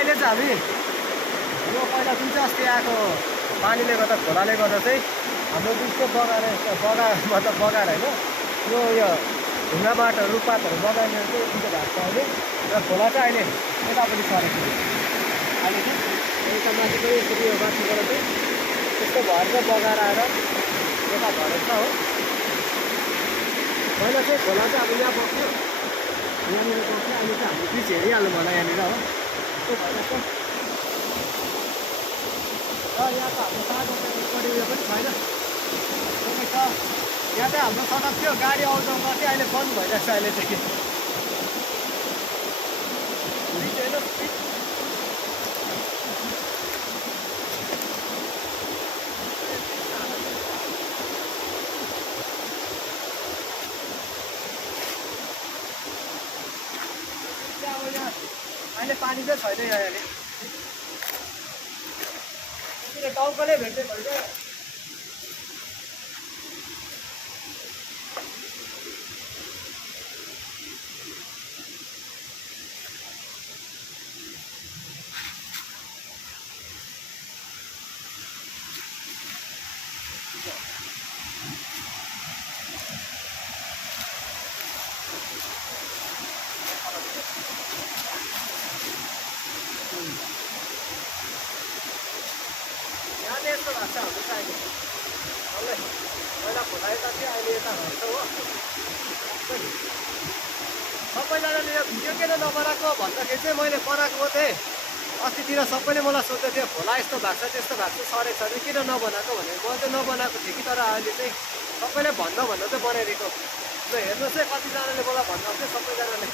अहिले चाहिँ हामी यो पहिला जुन चाहिँ अस्ति आएको पानीले गर्दा खोलाले गर्दा चाहिँ हाम्रो जुन चाहिँ मतलब बगाएर होइन यो ढुङ्गा माटो रुखपातहरू बगाएर चाहिँ यतिको भएको छ अहिले र खोला चाहिँ अहिले यतापट्टि सरेको छ अहिले चाहिँ यता माथि पनि यसरी यो माथिबाट चाहिँ त्यस्तो भएर चाहिँ बगाएर आएर यता झरेको छ हो। पहिला चाहिँ खोला चाहिँ अब यहाँ बग्थ्यो यहाँनिर बग्थ्यो अहिले चाहिँ हामी बिच हेरिहाल्नु होला यहाँनिर हो त्यो भइरहेको छ। र यहाँ त हाम्रो सानो बढी उयो पनि छैन ठिकै छ। यहाँ चाहिँ हाम्रो सडक थियो गाडी आउँछौँ गर्थ्यो अहिले बन्द भइरहेको छ अहिले चाहिँ ब्रिज होइन ब्रिज अहिले पानी चाहिँ छैन यहाँ अहिले टाउकोले भेट्दै भन्छ। यहाँ चाहिँ यस्तो भएको छ हाम्रो चाहिँ अहिले डल्लै पहिला खोला यता थियो अहिले यता भएको हो। सबैजनाले यो भिडियो किन नबनाएको भन्दाखेरि चाहिँ मैले बनाएको थिएँ अस्तितिर सबैले मलाई सोध्दै थियो खोला यस्तो भएको छ त्यस्तो भएको छ सरेको छ किन नबनाएको भनेर म चाहिँ नबनाएको थिएँ कि तर अहिले चाहिँ सबैले भन्दा चाहिँ बनाइदिएको। ल हेर्नुहोस् है कतिजनाले मलाई भन्दा चाहिँ सबैजनाले